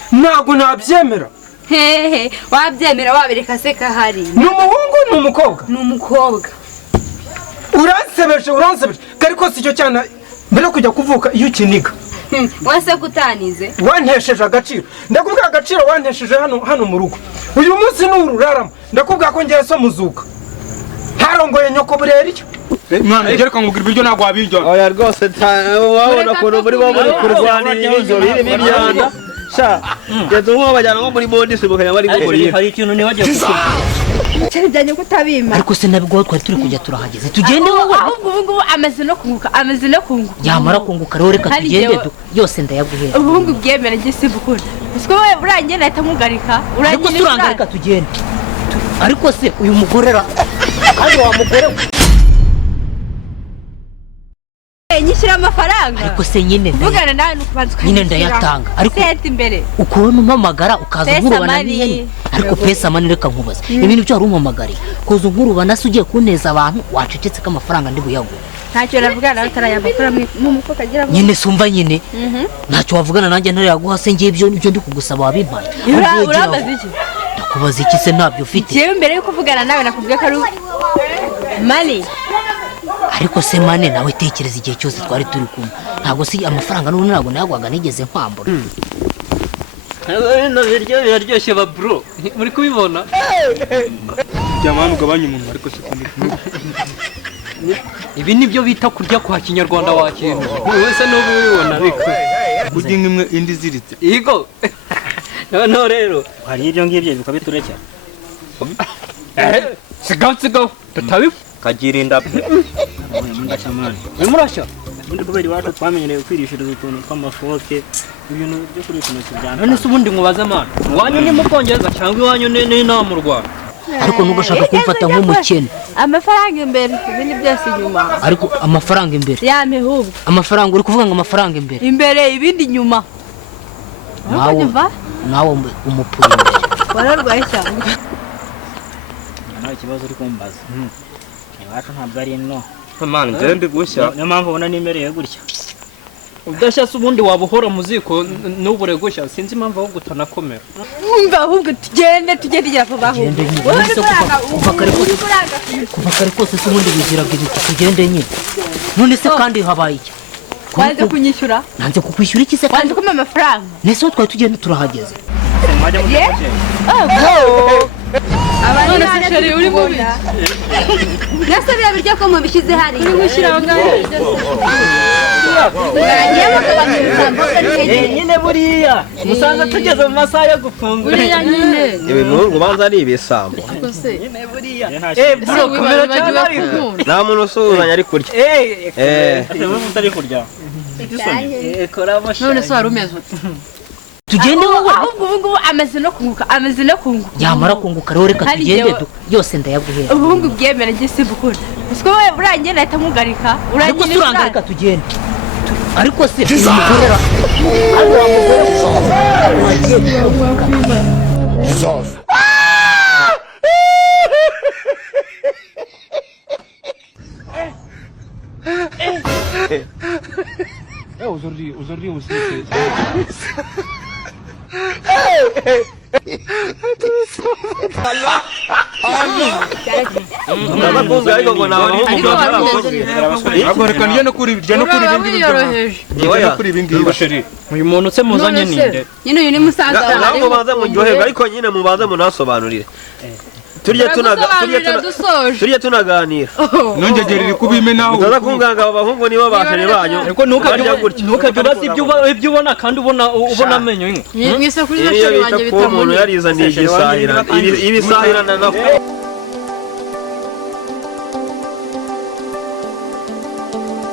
ntabwo nabyemera. Hehe, wabyemera wabireka se kahari. Ni umuhungu ni umukobwa? Ni umukobwa. Uransebeje ariko si cyo cyane mbere kujya kuvuka iyo ukiniga. Wase kutanize. Wantesheje agaciro. Ndakubwira agaciro wantesheje hano mu rugo. Uyu munsi n'ururarama. Ndakubwira ko ngiye so muzuka. Harongoye nyoko burera icyo. Mwana gereka ngubwira ibyo nagwa wabiryo. Oya rwose wabona ko muri bo muri kurwanira ibyo birimo ibyana. Sha, yatumwe bajyana nko muri bondisi bukanya bari gukora. Hari ikintu nibagiye kukuba. Cyari byanye kutabima. Ariko se nabwo twari turi kujya turahageze. Tugende wowe. Ubungu ameze no kunguka. Yamara kunguka rero reka tugende yose ndayaguhera. Ubungu bwemera gise bukora. Siko we urangiye nahita mugarika. Ariko turangarika tugende. Ariko se uyu mugorera kandi wa mugore nyishyira amafaranga. Ariko se nyine vugana nawe nukubanza nyine ndayatanga. Ariko sete imbere. Ukubona umpamagara ukaza nkurubana n'ihene. Ariko pesa mani reka nkubaza. Ibintu byo urumamagariye. Kozo nkurubana se ugiye kuneza abantu wacecetse ko amafaranga ndi buyagura. Ntacyo navugana nawe utarayabakora mu mufuka agira. Nyine sumva nyine. Ntacyo wavugana nanjye ntarayaguha se ngiye ibyo nibyo ndi kugusaba wabimpaye. Urabaza iki? Ndakubaza iki se ntabyo ufite? Jewe mbere yo kuvugana nawe nakubwiye ko ari mani. Ariko se mane nawe tekereza igihe cyose twari turi kumwe. Ntabwo si amafaranga n'ubu ntabwo nayagwaga nigeze nkwambura. Biraryoshye ba bro. Muri kubibona? Jamani ugabanye umuntu ariko se kundi. Ibi nibyo bita kurya kwa kinyarwanda wakintu. Wese n'ubibona ariko. Burya imwe indi ziritse. Yego. No rero. Hari ibyo ngibyo bikabitureka. Sigaho. Tutabi Kagira indape. Ndacamani. Murashya. Ubundi kubera iwacu twamenyereye kwirishiriza utuntu tw'amafoke ibintu byo kuri kuno cyane. None se ubundi mubaza amana. Wanyu ni mu Bwongereza cyangwa iwanyu ni na mu Rwanda? Ariko nuko ushaka kumfata nk'umukene. Amafaranga imbere ibindi byose inyuma. Ariko amafaranga imbere. Yame hubwo. Amafaranga uri kuvuga ngo amafaranga imbere. Imbere ibindi inyuma. Nawe umupuri imbere. Wararwaye cyane. Nta kibazo uri kumbaza. Iwacu ntabwo ari no. Man, ndende gushya. Niyo mpamvu ubona nimereye gutya. Udashya se ubundi wabuhora muziko n'ubure gushya sinzi impamvu aho gutanakomera. Umva ahubwo tugende tugera vuba ahubwo. Kuva kare kose se ubundi bigiraga ibiti tugende nyine. None se kandi habaye iki? Wanze kunyishyura? Nanze kukwishyura iki se kandi? Wanze kumpa amafaranga? Nese twari tugenda turahageze. Mwajya mu gihe. Abana nashari uri mubi. Nasabira biryo ko mubishyize hari. Uri gushyira ngaho. Nyine buriya musanze tugeze mu masaha yo gufungura. Buriya nyine. Ibintu ubanza ari ibisambo. Nyine buriya. Bro, kumera cyane ari. Nta muntu usuzanya ari kurya. Wowe utari kurya. Kora amashanyarazi. None se wari umeze ute? Tugende wowe. Ahubwo ubungu ameze no kunguka. Yamara kunguka rero reka tugende yose ndayaguhera. Ubungu bwemera gise bukora. Siko we urangiye nahita mugarika. Ariko turangarika tugende. Ariko se uyu mugorera kandi wa mugore Jesus. Aujourd'hui aussi. Uyu muntu se muzanye ninde? Nyine uyu ni musaza wawe. Ntabwo baza mu ryoherwa ariko nyine mubaze munasobanurire. Turya tunaganira. Nongegerere kubimenaho. Utaza kunganga abahungu nibo bashane banyu. Ariko ntukajya ibyo ubona kandi ubona amenyo inka. Mwise kuri bashari wanjye bitamunye. Umuntu yarizaniye igisahira. Ibisahirana nako.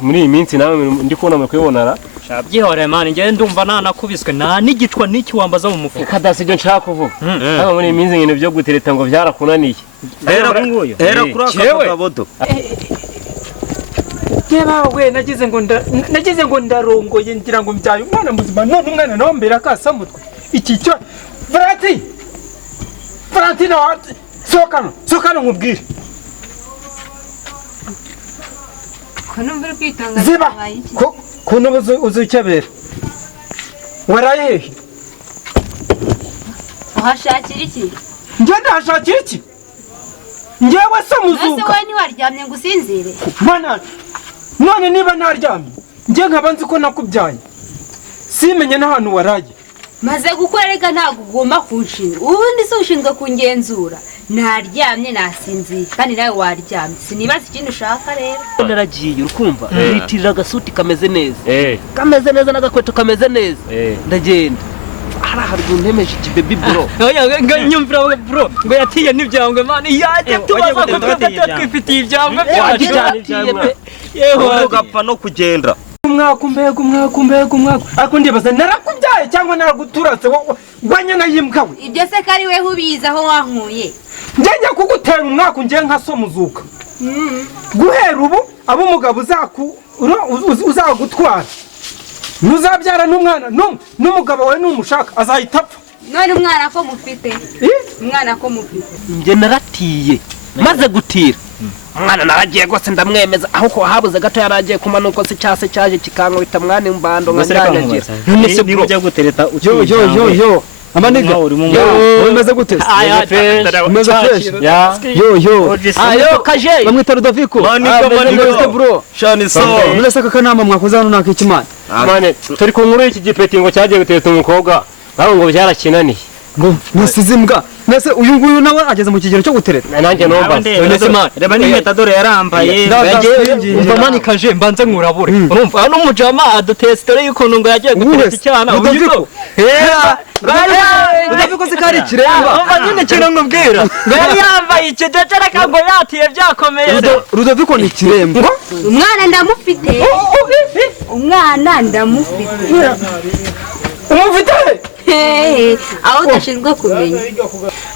Muri iyi minsi nawe ndi kubona mu kwibonara. Byihore man ngiye ndumva nanakubiswe nta n'igicwa n'iki wambaza mu mufuka. Kadasi ibyo nshaka kuvuga. Hano muri iyi minsi ibintu byo gutereta ngo byarakunaniye. Hera kuri aka kabodo. Yebawe nagize ngo ndarongoye ngira ngo mbyaye umwana muzima none umwana nawe mbere akasa mutwe. Iki cyo Valentina sokano nkubwire. Konumbere kwitanga. Ziba. Kuno uzucyabera. Waraye hehe? uhashakira iki njye ndashakira iki njyewe se ese muzuka wowe ntiwaryamye ngo usinzire mana none niba naryamye njye nkaba nzi ko nakubyaye simenye n'ahantu waraye maze gukora reka ntabwo ugomba kunshinga ubundi se ushinzwe kungenzura naryamye nasinziye kandi nawe waryamye sinibaza ikindi ushaka rero naragiye urukumva nitirira agasuti kameze neza kameze neza n'agakweto kameze neza ndagenda hari untemeje ikibebi bro nyumvira bro ngo yatiye n'ibyangwe mani yajya tubaza ko twifitiye ibyangwe byacu yewe ugapfa no kugenda umwaka ariko ndibaza narakubyaye cyangwa naraguturatse wanyana yimbwa we ibyo se ko ari we ubizi aho wankuye njye kugutera umwaka njye nka so muzuka guhera ubu abo umugabo uzagutwara nuzabyara n'umwana n'umugabo wawe numushaka azahita apfa none umwana ko mufite umwana ko mufite njye naratiye maze gutira umwana naragiye rwose ndamwemeza ahubwo habuze gato yaragiye kumanuka se cyase cyaje kikankubita mwana imbando nkanyanyagira none se niba ujya gutereta yo amaniga umeze gute umeze fresh ayo kaje bamwita Rudoviko maniga bro shani so none se akanama mwakoze hano nakikimana mane turi ku nkuru y'iki gipeti ngo cyagiye gutereta umukobwa naho ngo byarakinaniye ngo musizimbwa nese uyu nguyu nawe ageze mu kigero cyo gutereta nanjye nomba reba n'impeta dore yarambaye umva mani kaje mbanze nkurabure urumva hano umujama adutestere y'ukuntu ngo yagiye gutereta icyana Rudoviko Rudoviko se kari kiremba umva nyine kintu nkubwira ngo yari yambaye ikidecere ngo yatiye byakomeye Rudoviko ni kiremba umwana ndamufite umwana ndamufite umufite hehe aho udashinzwe kumenya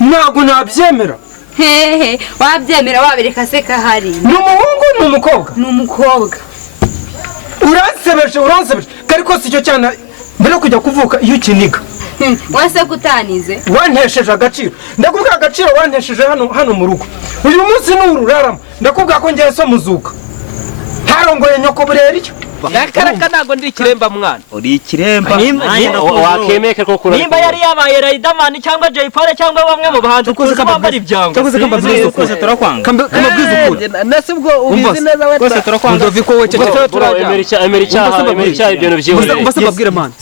ntabwo nabyemera hehe wabyemera wabireka se kahari ni umuhungu ni umukobwa ni umukobwa uransebeje kari kose icyo cyana mbere yo kujya kuvuka iyo ukiniga wase kutanize wantesheje agaciro ndakubwira agaciro wantesheje hano mu rugo uyu munsi n'ururaramo ndakubwira ko ngiye so muzuka harongoye nyoko burera icyo yakaraka ntago ndi ikiremba mwana uri ikiremba wakemeke ko kura nimba yari yabaye Riderman cyangwa Jay Polly cyangwa bamwe mu bahanzi kuko bambara ibyango cyakoze kambabwiza ukuri turakwanga kambabwiza ukuri nase ubwo ubizi neza we twese turakwanga Rudoviko we cyo turajya emericya ibintu byiwe mbase babwire man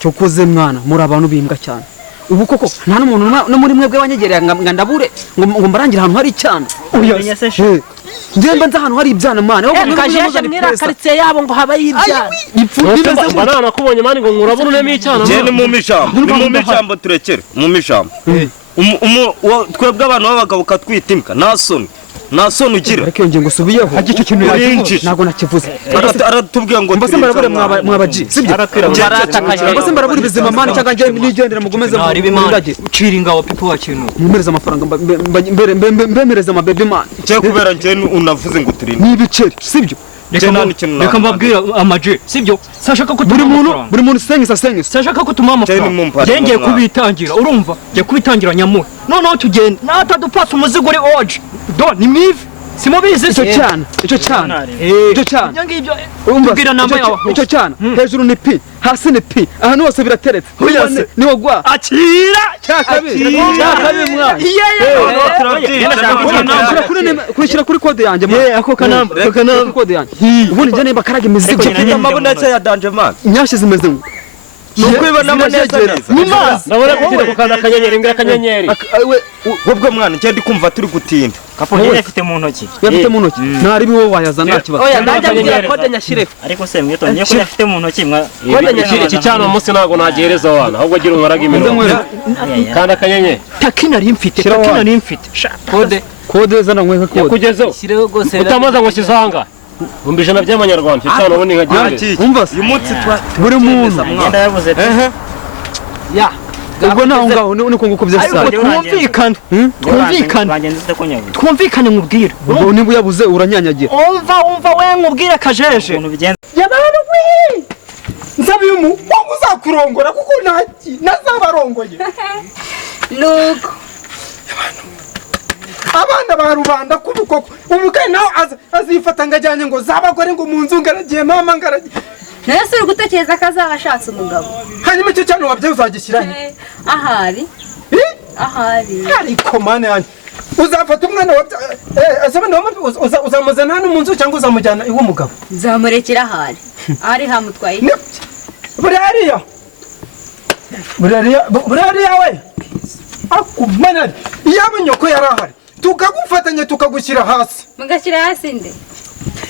cyokoze mwana muri abantu bimbwa cyane ubu koko nta n'umuntu no muri mwebwe wanyegereye nga ndabure ngo mbarangire ahantu hari icyana ngenda nza ahantu hari ibyana mwana kajeje mwira karitsiye yabo ngo habaye ibyana mbana nakubonye mani ngo nkurabona unemo icyana ni mu mijambo turekere mu mijambo twebwe abantu b'abagabo katwita imbwa nta soni ugira ariko iyo ngingo usubiyeho icyo kintu yakivuze ntabwo nakivuze aratubwira ngo mbase mbarabure mwabaji sibyo mbase mbarabure bizima mani cyangwa ngiye nigendera mugomeze murindage ucira ingabo pipo wa kintu mumereza amafaranga mbemereza amabebi mani cyo kubera nje unavuze ngo turinde n'ibiceri sibyo reka mbabwira amaje sibyo sashaka ko buri muntu sengisa sashaka ko tuma amafaranga ngiye kubitangira urumva ngiye kubitangira nyamura noneho tugenda natadupasa umuzigo uri oje do ni mive simubizi icyo cyana umbwira namba yawe icyo cyana hejuru ni pi hasi ni pi ahantu hose birateretse niwo gwa akira cyakabiri mwana kurishyira kuri kode yanjye ako kanamba kode yanjye ubundi njye nimba karaga imizigo amabona ya danje man nyashyi zimeze ngo nukwibonamo neza ndabona kugira gukanda akanyenyeri ngira akanyenyeri webwe mwana njye ndi kumva turi gutinda kapo njye afite mu ntoki ntari biwo wayazana nta kibazo oya ndajya mbwira kode nyashyireho ariko se mwito njye ko afite mu ntoki iki cyana umunsi ntabwo nagihereza wana ahubwo agira umwaraga imirongo kanda akanyenyeri takina ari mfite kode zana nkwe kode yakugezeho utamaza ngo kizanga 100 by'amanyarwanda cyane ubundi nkagende umva uyu munsi buri muntu ngenda yavuze ya ubwo naho ngaho niko nguko byasaba twumvikane nkubwire ubwo niba uyabuze uranyanyagira umva we nkubwire kajeje yabaho nsabiye wowe uzakurongora kuko nazabarongoye nuko abana ba rubanda kubukoko ubu kandi nawe azifata ngajyanye ngo zabagore ngo mu nzu ngaragiye mama ngaragiye nawe se uri gutekereza ko azaba ashatse umugabo hanyuma icyo cyane wabyaye uzagishyira he ahari ariko mana yanjye uzafata umwana uzamuzana hano mu nzu cyangwa uzamujyana iwe mugabo nzamurekera ahari hamutwaye burariya we akumana iyaba nyoko yari ahari tukagufatanya tukagushyira hasi mugashyira hasi nde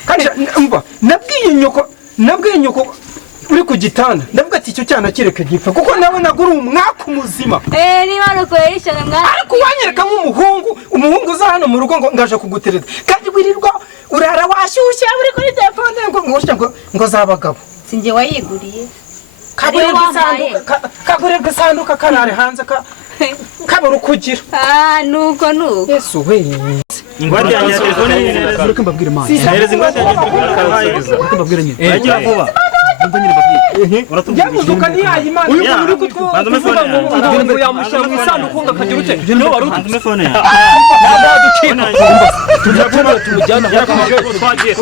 kandi mva nabwiye nyoko uri ku gitanda ndavuga ati icyo cyana kireke gipfa kuko nabonaga uri umwaka umuzima niba nukorera ishyano mwana ariko wanyereka nk'umuhungu uza hano mu rugo ngo ngaje kugutereta kandi wirirwa urara washyushye uri kuri telefone ngo zabagabo sinjye wayiguriye kagurirwa isanduka karare hanze kabura ukugira nuko yesu we ingwate yanjye ya telefone reka mbabwire mana hereza ingwate yanjye ya telefone kabaye reka mbabwire nyine yagira vuba umva nyine mbabwire yamuzuka ntiyayimana uyu muntu uri kuvuga ngo yamushyira mu isanduku ngo akagira ute niyo wari ufite telefone yawe ntabwo tumujyana twagiye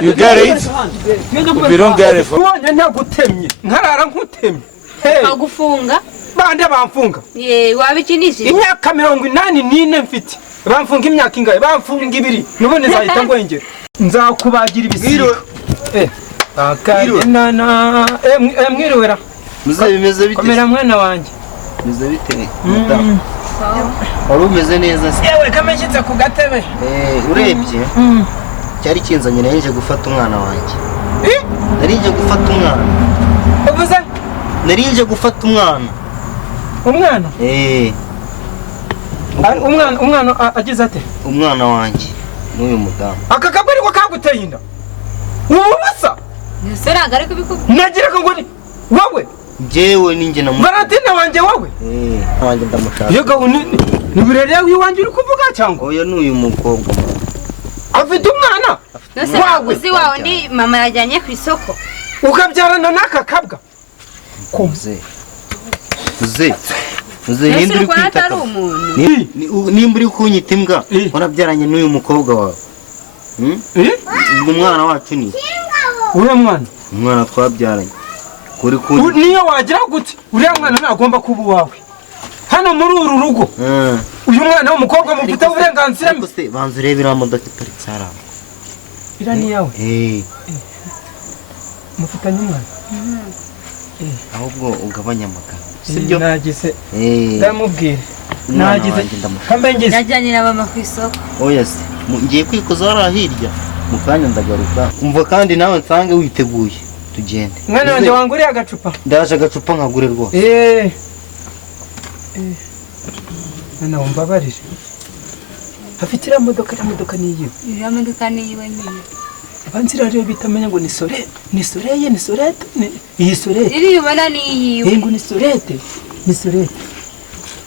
You get it? If you don't get it, ubonye ntagutemye nkarara nkutemye bagufunga bande bamfunga wabikinishije imyaka 84 mfite bamfunga imyaka ingahe bamfunga 2 nubone zahita ngwengera nzakubagira ibisigo akanana mwiriwera muze bimeze bite komera mwana wanjye muze bite wari umeze neza se yewe kameshyitse ku gatebe urebye cyari kinzanye naje gufata umwana wanjye narije gufata umwana uvuze narije gufata umwana umwana agize ate umwana wanjye n'uyu mudamu aka kabari ko kaguteye inda ubusa neseraga ariko bikubye nagiraga ngo ni wowe jewe ninjye na Valentine wanjye wowe wanjye ndamushaka yego ni burere wiwanjye uri kuvuga cyangwa oya n'uyu mukobwa afite umwana wawe uzi wawe ndi mama yajyanye ku isoko ukabyarana n'aka kabwa Muze nimba uri kwita nimba uri kunyita imbwa warabyaranye n'uyu mukobwa wawe umwana wacu ni uriya umwana twabyaranye niyo wagira gute uriya mwana ntagomba kuba uwawe hano muri uru rugo uyu mwana w'umukobwa mufite uburenganzira banza urebe iriya modoka iparitse hariya iriya ni iyawe mufitanye umwana ahubwo ugabanya amagambo sibyo nagize ndamubwira nagize kambengize najyanye na mama ku isoko oya se ngiye kwikoza hariya hirya mu kanya ndagaruka umva kandi nawe nsange witeguye tugende mwana wanjye wanguriye agacupa ndaje agacupa nkagure rwose mwana wumbabarire afite iriya modoka niyiwe iriya modoka niyiwe nyine abanzira rero bitamenya ngo ni soreye ni sorete iyi sorete iri ubona niyiwe ngo ni sorete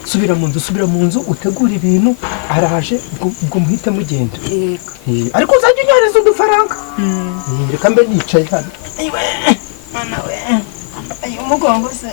subira mu nzu utegura ibintu araje ubwo muhite mugenda ariko uzajya unyohereza udufaranga reka mbe nicaye hano ayiwe mwana we ayi umugongo se